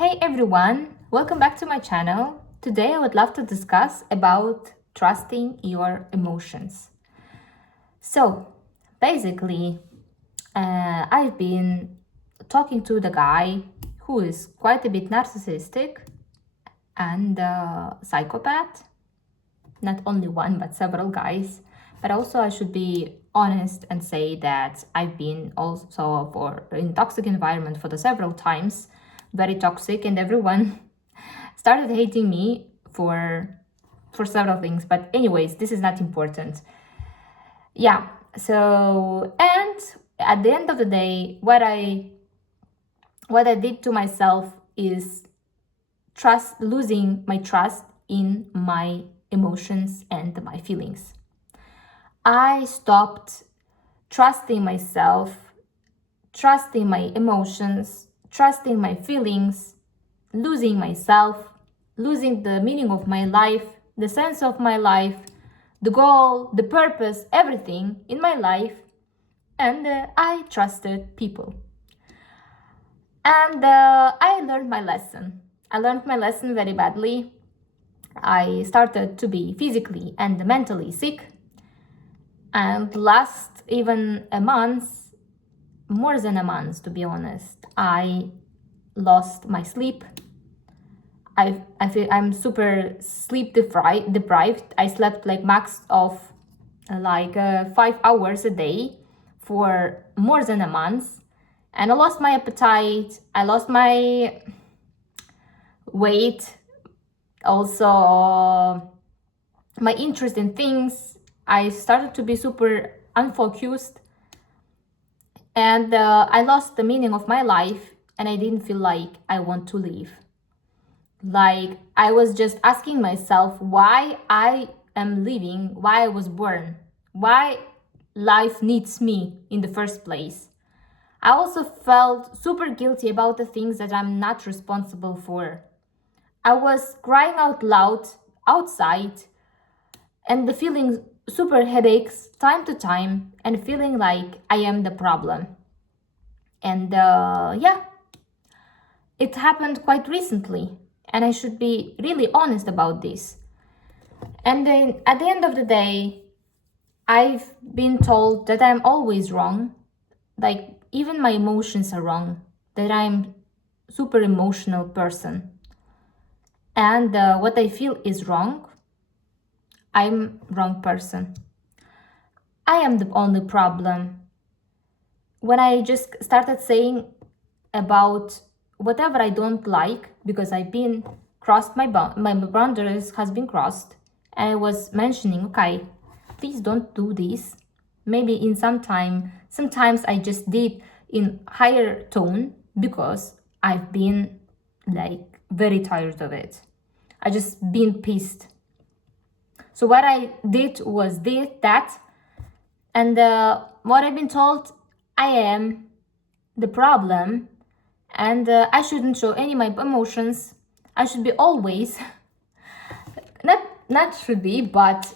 Hey everyone, welcome back to my channel. Today I would love to discuss about trusting your emotions. So basically, I've been talking to the guy who is quite a bit narcissistic and psychopath. Not only one, but several guys. But also I should be honest and say that I've been also in toxic environment for the several times, very toxic, and everyone started hating me for several things. But anyways, this is not important. Yeah. So and at the end of the day, what I did to myself is losing my trust in my emotions and my feelings. I stopped trusting myself, trusting my emotions, trusting my feelings, losing myself, losing the meaning of my life, the sense of my life, the goal, the purpose, everything in my life, and I trusted people. And I learned my lesson. I learned my lesson very badly. I started to be physically and mentally sick. And last even a month, more than a month to be honest, I lost my sleep. I feel I'm super sleep deprived. I slept like max of 5 hours a day for more than a month, and I lost my appetite. I lost my weight, also my interest in things. I started to be super unfocused, and I lost the meaning of my life, and I didn't feel like I want to live. Like I was just asking myself why I am living, why I was born, why life needs me in the first place. I also felt super guilty about the things that I'm not responsible for. I was crying out loud outside and the feeling super headaches time to time and feeling like I am the problem. And yeah, it happened quite recently, and I should be really honest about this. And then at the end of the day, I've been told that I'm always wrong, like even my emotions are wrong, that I'm super emotional person. And what I feel is wrong, I'm wrong person. I am the only problem. When I just started saying about whatever I don't like, because I've been crossed my boundaries has been crossed, and I was mentioning, okay, please don't do this. Maybe in sometimes I just did in higher tone because I've been like very tired of it. I just been pissed. So what I did was that, and what I've been told, I am the problem, and I shouldn't show any of my emotions. I should be always not should be, but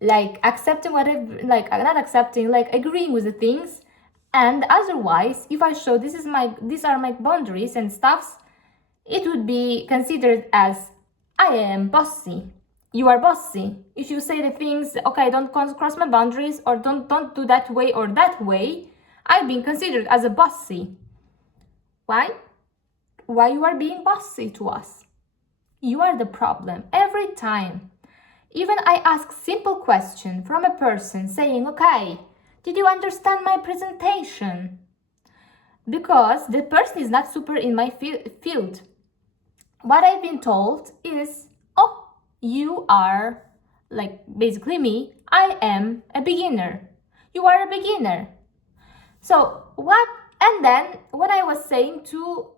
like accepting whatever, like not accepting, like agreeing with the things. And otherwise, if I show these are my boundaries and stuffs, it would be considered as I am bossy. You are bossy. If you say the things, okay, don't cross my boundaries, or don't do that way or that way, I've been considered as a bossy. Why? Why you are being bossy to us? You are the problem every time. Even I ask simple question from a person saying, okay, did you understand my presentation? Because the person is not super in my field. What I've been told is, oh, you are like basically me, I am a beginner. You are a beginner. So what? And then when I was saying to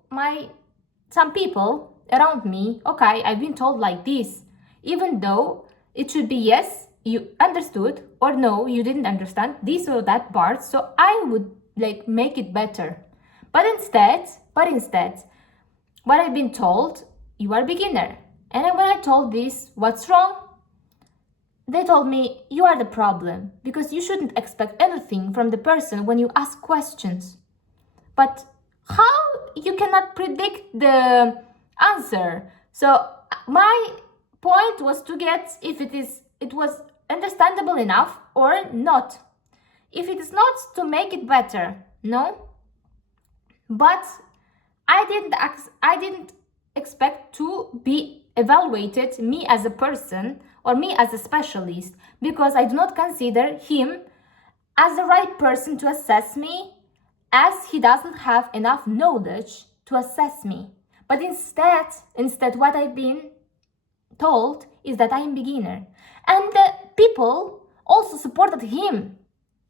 some people around me, okay, I've been told like this, even though it should be yes, you understood, or no, you didn't understand this or that part, so I would like make it better. But instead, what I've been told, you are a beginner. And when I told this, what's wrong? They told me, you are the problem, because you shouldn't expect anything from the person when you ask questions. But how you cannot predict answer. So my point was to get if it was understandable enough or not. If it is not, to make it better. No? But I didn't expect to be evaluated, me as a person or me as a specialist, because I do not consider him as the right person to assess me, as he doesn't have enough knowledge to assess me. But instead what I've been told is that I am beginner. And the people also supported him.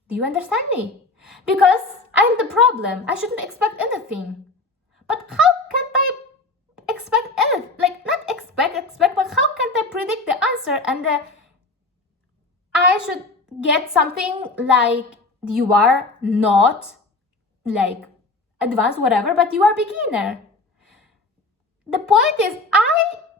Do you understand me? Because I'm the problem. I shouldn't expect anything. But how can't I expect anything? Like, not expect, but how can't I predict the answer? And I should get something like, you are not like advanced, whatever, but you are beginner. The point is, I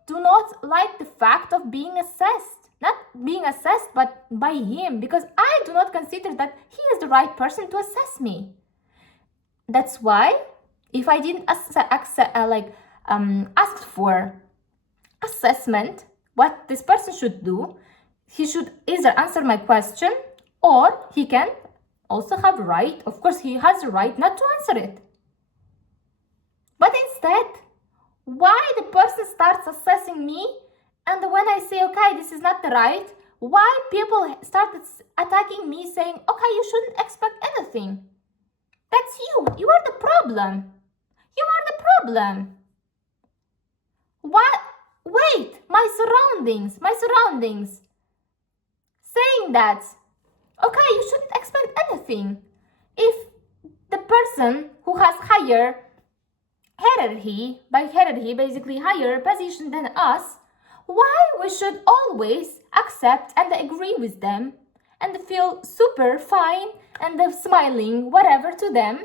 do not like the fact of being assessed. Not being assessed, but by him, because I do not consider that he is the right person to assess me. That's why, if I didn't ask for assessment, what this person should do, he should either answer my question, or he can also have right. Of course, he has the right not to answer it. But instead, why the person starts assessing me, and when I say, okay, this is not the right, why people started attacking me, saying, okay, you shouldn't expect anything. That's you. You are the problem. You are the problem. What? Wait, my surroundings. Saying that, okay, you shouldn't expect anything. If the person who has higher hierarchy, basically higher position than us, why we should always accept and agree with them and feel super fine and smiling whatever to them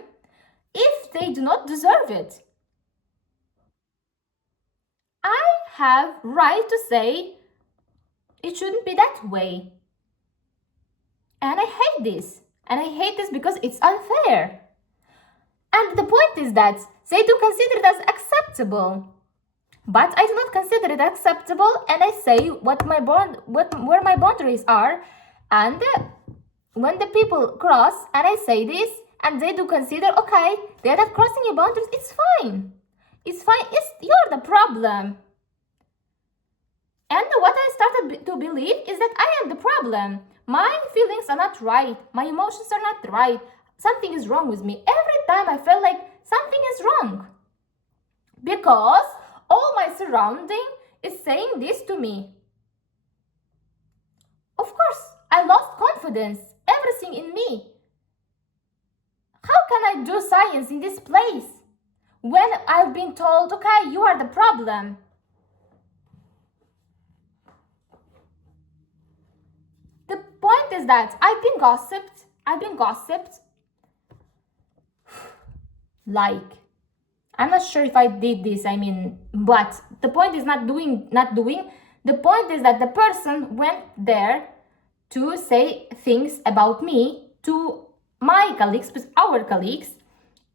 if they do not deserve it? I have right to say it shouldn't be that way. And I hate this. And I hate this because it's unfair. And the point is that they do consider it as acceptable. But I do not consider it acceptable, and I say where my boundaries are. And when the people cross, and I say this, and they do consider, okay, they're not crossing your boundaries, it's fine. It's fine. You're the problem. And what I started to believe is that I am the problem. My feelings are not right. My emotions are not right. Something is wrong with me. Every time I felt like something is wrong. Because all my surrounding is saying this to me. Of course, I lost confidence, everything in me. How can I do science in this place when I've been told, okay, you are the problem? The point is that I've been gossiped. Like, I'm not sure if I did this, but the point is not doing. The point is that the person went there to say things about me to my colleagues, our colleagues,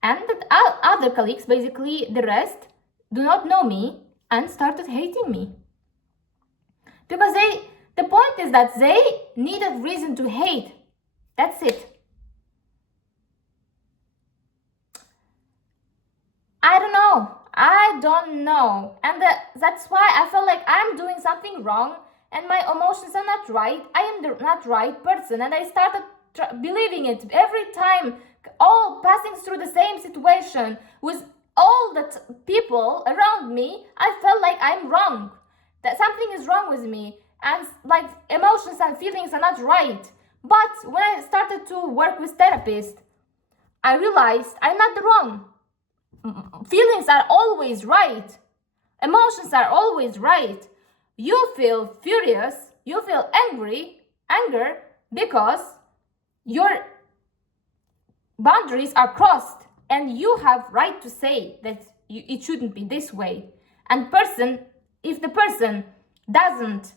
and that other colleagues, basically the rest, do not know me and started hating me. Because the point is that they needed reason to hate. That's it. I don't know. And that's why I feel like I'm doing something wrong and my emotions are not right. I am the not right person. And I started believing it every time, all passing through the same situation with all the people around me. I felt like I'm wrong, that something is wrong with me, and like emotions and feelings are not right. But when I started to work with therapists, I realized I'm not the wrong. Feelings are always right. Emotions are always right. You feel furious, you feel anger because your boundaries are crossed, and you have right to say that it shouldn't be this way. And if the person doesn't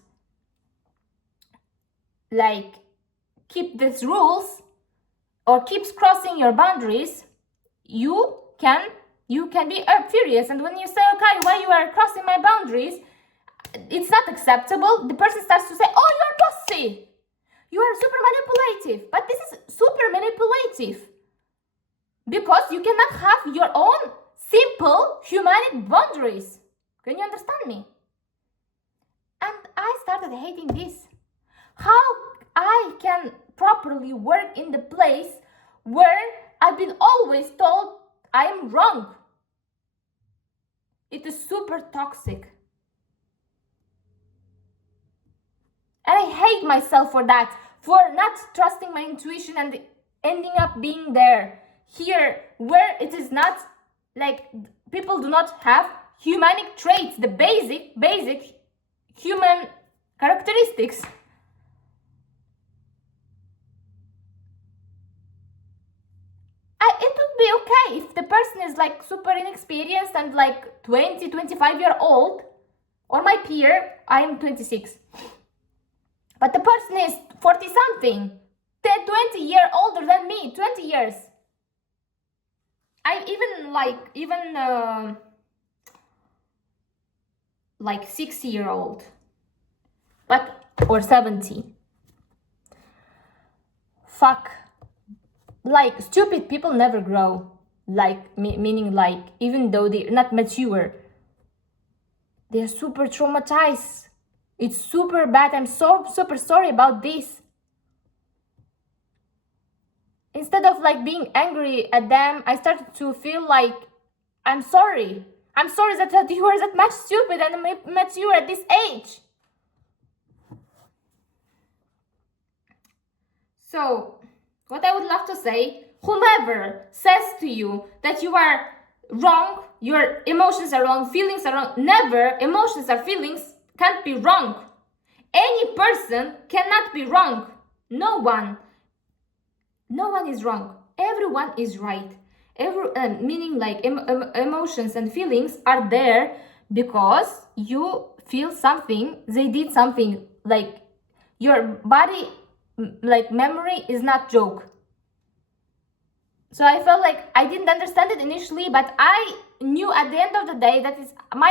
like keep these rules or keeps crossing your boundaries, you can You can be furious, and when you say, okay, why you are crossing my boundaries, it's not acceptable, the person starts to say, oh, you're bossy, you are super manipulative. But this is super manipulative because you cannot have your own simple humanic boundaries. Can you understand me? And I started hating this. How I can properly work in the place where I've been always told I am wrong. It is super toxic. And I hate myself for that, for not trusting my intuition and ending up being there, here, where it is not like people do not have humanic traits, the basic human characteristics. It would be okay if the person is like super inexperienced and like 20, 25 year old, or my peer, I'm 26. But the person is 40 something, 20 years older than me, 20 years. I even like 60-year-old, but or 70. Fuck. Like stupid people never grow. Like meaning like even though they're not mature, they're super traumatized. It's super bad. I'm so super sorry about this. Instead of like being angry at them, I started to feel like I'm sorry. I'm sorry that you are that much stupid and mature at this age. So, what I would love to say, whomever says to you that you are wrong, your emotions are wrong, feelings are wrong, never, emotions or feelings can't be wrong. Any person cannot be wrong. No one is wrong. Everyone is right. Meaning like emotions and feelings are there because you feel something, they did something, like your body, like memory is not joke. So I felt like I didn't understand it initially, but I knew at the end of the day that is my